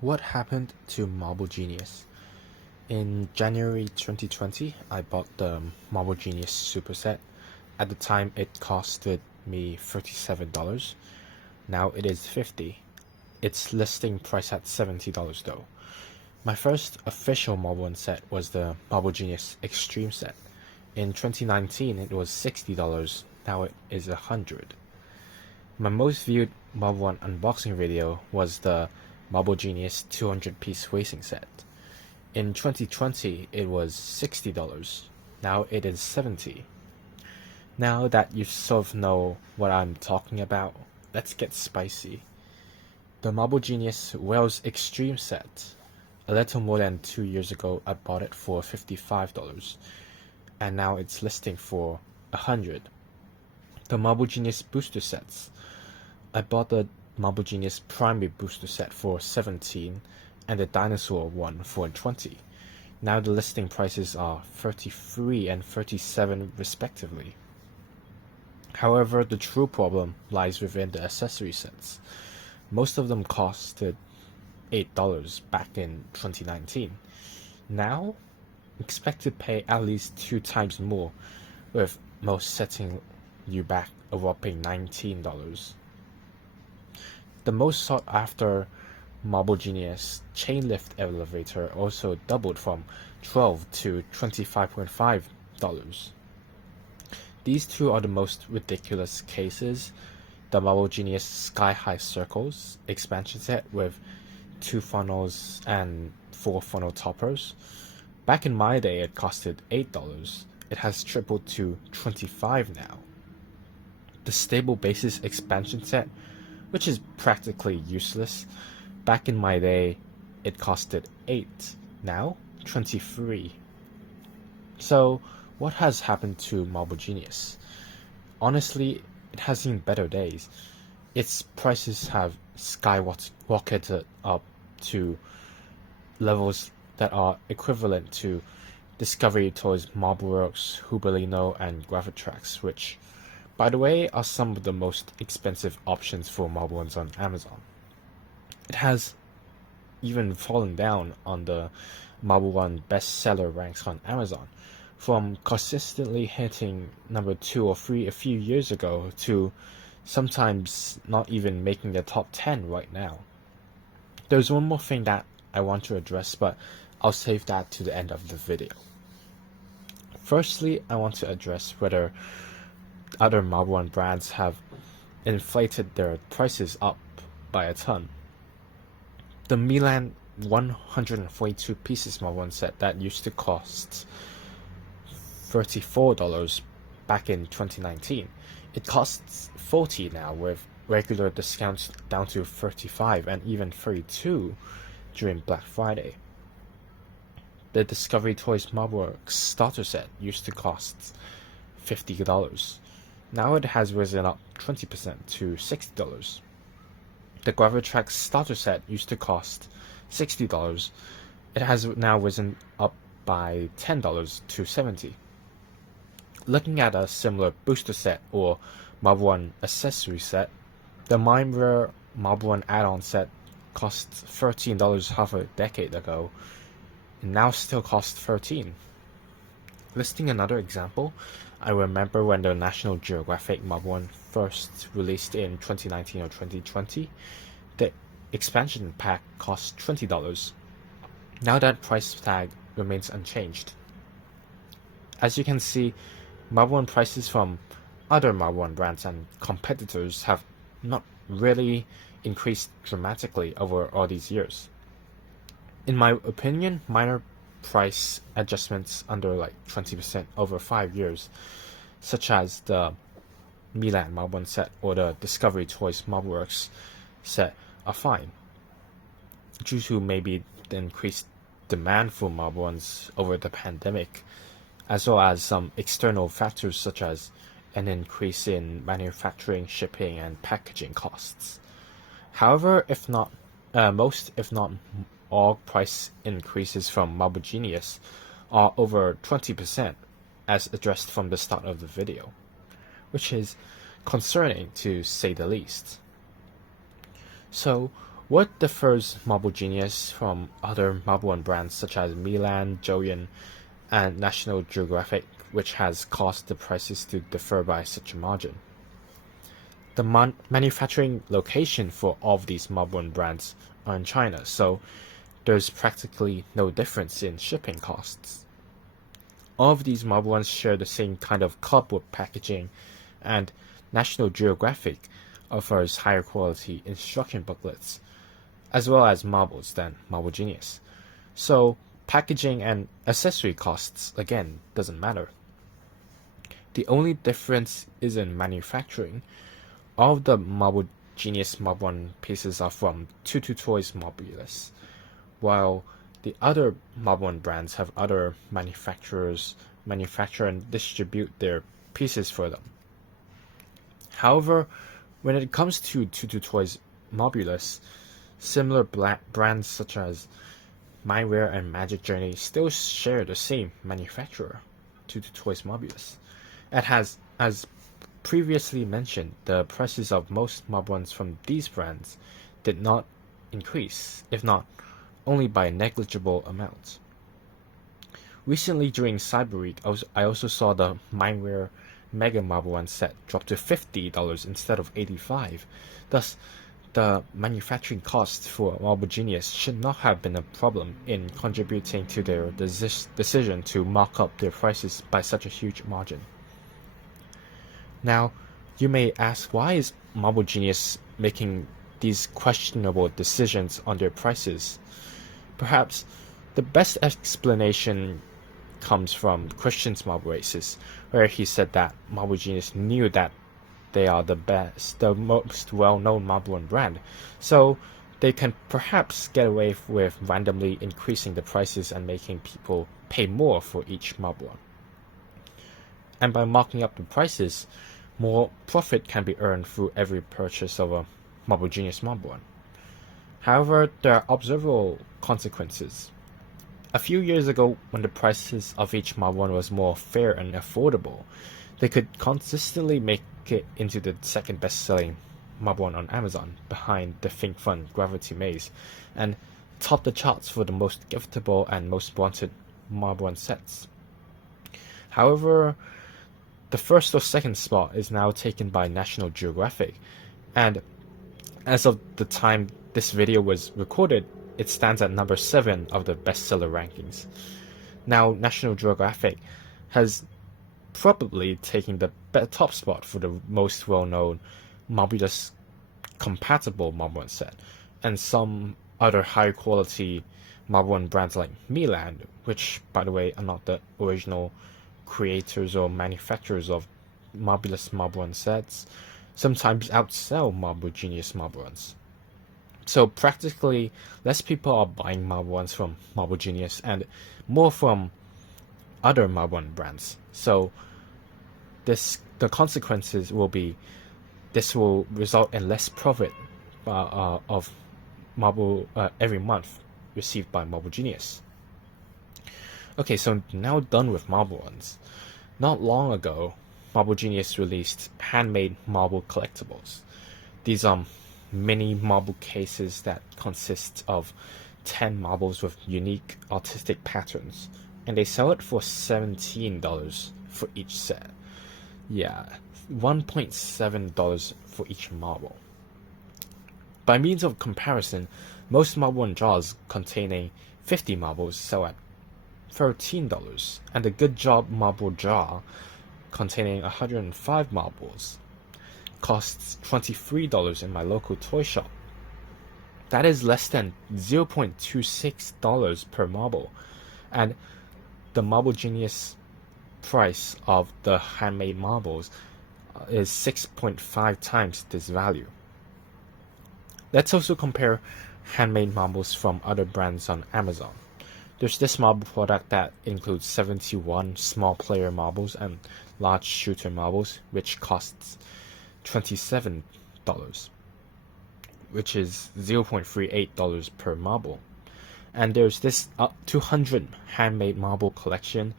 What happened to Marble Genius? In January 2020, I bought the Marble Genius superset. At the time, it costed me $37. Now it is $50. Its listing price at $70 though. My first official Marble One set was the Marble Genius Extreme set. In 2019, it was $60. Now it is $100. My most viewed Marble One unboxing video was the Marble Genius 200-piece racing set. In 2020, it was $60. Now it is $70. Now that you sort of know what I'm talking about, let's get spicy. The Marble Genius Wales Extreme set. A little more than 2 years ago, I bought it for $55, and now it's listing for $100. The Marble Genius booster sets. I bought the Marble Genius Primary booster set for $17 and the Dinosaur one for $20. Now the listing prices are $33 and $37 respectively. However, the true problem lies within the accessory sets. Most of them costed $8 back in 2019. Now, expect to pay at least 2 times more, with most setting you back a whopping $19. The most sought after Marble Genius chain lift elevator also doubled from $12 to $25.5. These two are the most ridiculous cases. The Marble Genius Sky High Circles expansion set with 2 funnels and 4 funnel toppers. Back in my day, it costed $8. It has tripled to $25 now. The Stable Basis expansion set, which is practically useless. Back in my day, it costed $8. Now, $23. So, what has happened to Marble Genius? Honestly, it has seen better days. Its prices have skyrocketed up to levels that are equivalent to Discovery Toys Marbleworks, Hubelino, and Gravitrax, which, by the way, are some of the most expensive options for Marble Ones on Amazon. It has even fallen down on the Marble One bestseller ranks on Amazon, from consistently hitting number 2 or 3 a few years ago to sometimes not even making the top 10 right now. There's one more thing that I want to address, but I'll save that to the end of the video. Firstly, I want to address whether other Marble One brands have inflated their prices up by a ton. The Milan 142 pieces Marble One set that used to cost $34 back in 2019. It costs $40 now, with regular discounts down to $35 and even $32 during Black Friday. The Discovery Toys Marbleworks starter set used to cost $50. Now it has risen up 20% to $60. The Gravitrax starter set used to cost $60. It has now risen up by $10 to $70. Looking at a similar booster set or Marble One accessory set, the Mime Rare Marble One add-on set cost $13 half a decade ago, and now still costs $13. Listing another example, I remember when the National Geographic Marble One first released in 2019 or 2020, the expansion pack cost $20. Now that price tag remains unchanged. As you can see, Marble One prices from other Marble One brands and competitors have not really increased dramatically over all these years. In my opinion, minor price adjustments under like 20% over 5 years, such as the Milan Marble One set or the Discovery Toys Marbleworks set, are fine, due to maybe the increased demand for Marble Ones over the pandemic, as well as some external factors such as an increase in manufacturing, shipping, and packaging costs. However, most, if not all, price increases from Marble Genius are over 20%, as addressed from the start of the video, which is concerning to say the least. So, What differs Marble Genius from other Marble One brands such as Milan, Joyen, and National Geographic, which has caused the prices to differ by such a margin? The manufacturing location for all of these Marble One brands are in China, so there's practically no difference in shipping costs. All of these Marble Ones share the same kind of cardboard packaging, and National Geographic offers higher quality instruction booklets, as well as marbles than Marble Genius. So packaging and accessory costs, again, doesn't matter. The only difference is in manufacturing. All of the Marble Genius Marble One pieces are from Tutu Toys Marbulus, while the other Marble One brands have other manufacturers manufacture and distribute their pieces for them. However, when it comes to Tutu Toys Marbulus, similar brands such as Mindware and Magic Journey still share the same manufacturer, Tutu Toys Marbulus. It has, as previously mentioned, the prices of most Marble Ones from these brands did not increase, if not only by negligible amounts. Recently during Cyber Week, I also saw the Mindware Mega Marble One set drop to $50 instead of $85. Thus, the manufacturing costs for Marble Genius should not have been a problem in contributing to their decision to mark up their prices by such a huge margin. Now, you may ask, why is Marble Genius making these questionable decisions on their prices? Perhaps the best explanation comes from Christian's Marble Races, where he said that Marble Genius knew that they are the best, the most well-known Marble One brand, so they can perhaps get away with randomly increasing the prices and making people pay more for each Marble One. And by marking up the prices, more profit can be earned through every purchase of a Marble Genius Marble One. However, there are observable consequences. A few years ago, when the prices of each Marble One was more fair and affordable, they could consistently make it into the second best-selling Marble One on Amazon, behind the Think Fun Gravity Maze, and top the charts for the most giftable and most wanted Marble One sets. However, the first or second spot is now taken by National Geographic, and as of the time this video was recorded, it stands at number 7 of the bestseller rankings. Now, National Geographic has probably taken the top spot for the most well-known Marbulus compatible Marble One set, and some other high-quality Marble One brands like Milan, which, by the way, are not the original creators or manufacturers of Marbulus Marble One sets, sometimes outsell Marble Genius Marble Ones. So practically, less people are buying Marble Ones from Marble Genius and more from other Marble One brands. So the consequences will be, this will result in less profit of Marble every month received by Marble Genius. Okay, so now done with Marble Ones. Not long ago, Marble Genius released handmade marble collectibles. These are mini marble cases that consist of 10 marbles with unique artistic patterns, and they sell it for $17 for each set. Yeah, $1.7 for each marble. By means of comparison, most Marble One jars containing 50 marbles sell at $13, and the Good Job marble jar containing 105 marbles costs $23 in my local toy shop. That is less than $0.26 per marble, and the Marble Genius price of the handmade marbles is 6.5 times this value. Let's also compare handmade marbles from other brands on Amazon. There's this marble product that includes 71 small player marbles and large shooter marbles, which costs $27, which is $0.38 per marble. And there's this 200 handmade marble collection,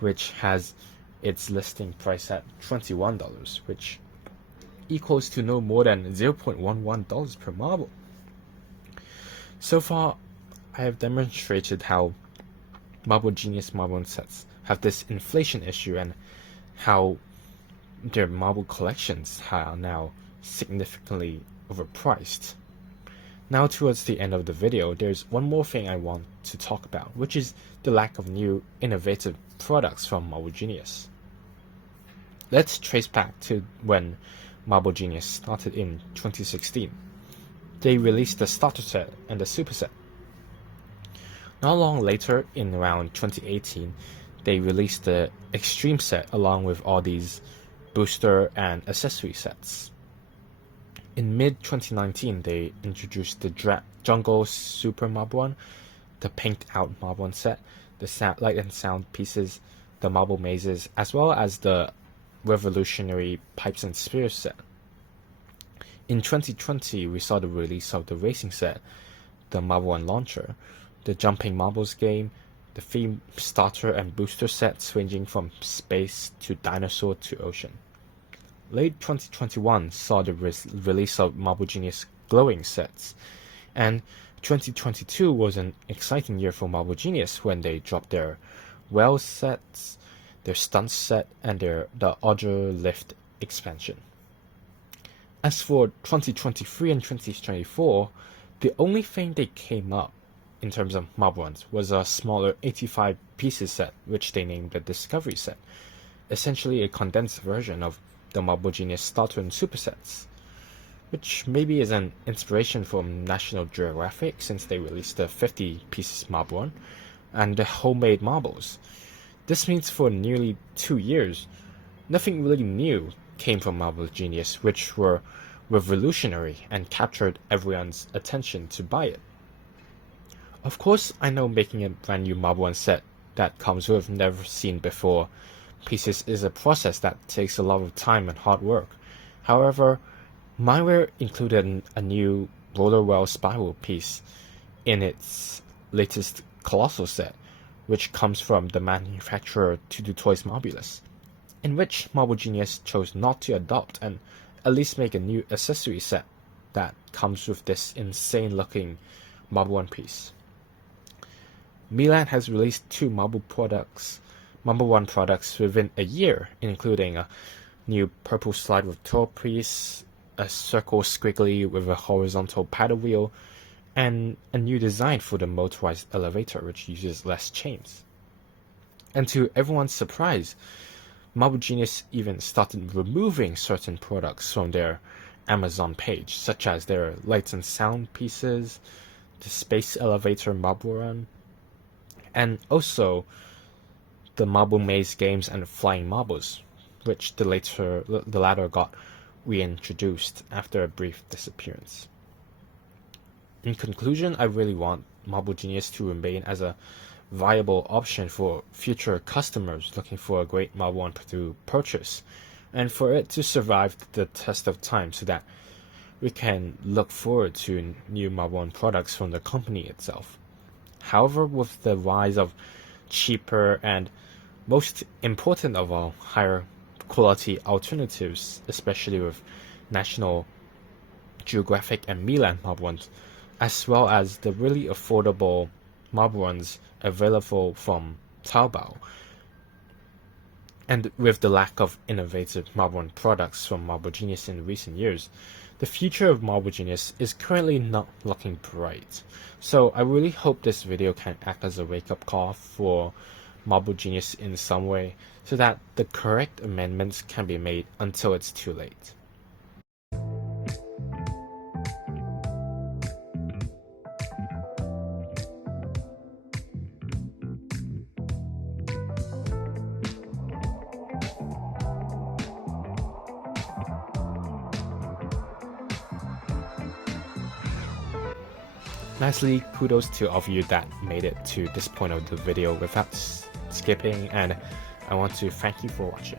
which has its listing price at $21, which equals to no more than $0.11 per marble. So far, I have demonstrated how Marble Genius marble sets have this inflation issue and how their marble collections are now significantly overpriced. Now towards the end of the video, there's one more thing I want to talk about, which is the lack of new innovative products from Marble Genius. Let's trace back to when Marble Genius started in 2016. They released the starter set and the super set. Not long later, in around 2018, they released the extreme set along with all these booster and accessory sets. In mid-2019, they introduced the Jungle Super Marble One, the Paint Out Marble One set, the Light and Sound pieces, the Marble Mazes, as well as the Revolutionary Pipes and Spears set. In 2020, we saw the release of the Racing set, the Marble One Launcher, the Jumping Marbles game, the theme starter and booster sets ranging from space to dinosaur to ocean. Late 2021 saw the release of Marble Genius glowing sets, and 2022 was an exciting year for Marble Genius when they dropped their well sets, their stunt set, and the Odger Lift expansion. As for 2023 and 2024, the only thing they came up in terms of marble ones was a smaller 85 pieces set, which they named the Discovery set, essentially a condensed version of the Marble Genius starter and super sets, which maybe is an inspiration from National Geographic since they released the 50 pieces marble one and the homemade marbles. This means for nearly 2 years, nothing really new came from Marble Genius, which were revolutionary and captured everyone's attention to buy it. Of course, I know making a brand new Marble One set that comes with never seen before pieces is a process that takes a lot of time and hard work. However, Mindware included a new roller well spiral piece in its latest Colossal set, which comes from the manufacturer To Do Toys Marbulus, in which Marble Genius chose not to adopt and at least make a new accessory set that comes with this insane looking Marble One piece. Milan has released 2 Marble One products within a year, including a new purple slide with toe piece, a circle squiggly with a horizontal paddle wheel, and a new design for the motorized elevator, which uses less chains. And to everyone's surprise, Marble Genius even started removing certain products from their Amazon page, such as their lights and sound pieces, the space elevator marble run, and also the Marble Maze games and Flying Marbles, which the latter got reintroduced after a brief disappearance. In conclusion, I really want Marble Genius to remain as a viable option for future customers looking for a great Marble One to purchase, and for it to survive the test of time so that we can look forward to new Marble One products from the company itself. However, with the rise of cheaper and most important of all, higher quality alternatives, especially with National Geographic and Milan marble ones, as well as the really affordable marble ones available from Taobao, and with the lack of innovative Marble One products from Marble Genius in recent years, the future of Marble Genius is currently not looking bright. So I really hope this video can act as a wake-up call for Marble Genius in some way, so that the correct amendments can be made until it's too late. Lastly, kudos to all of you that made it to this point of the video without skipping, and I want to thank you for watching.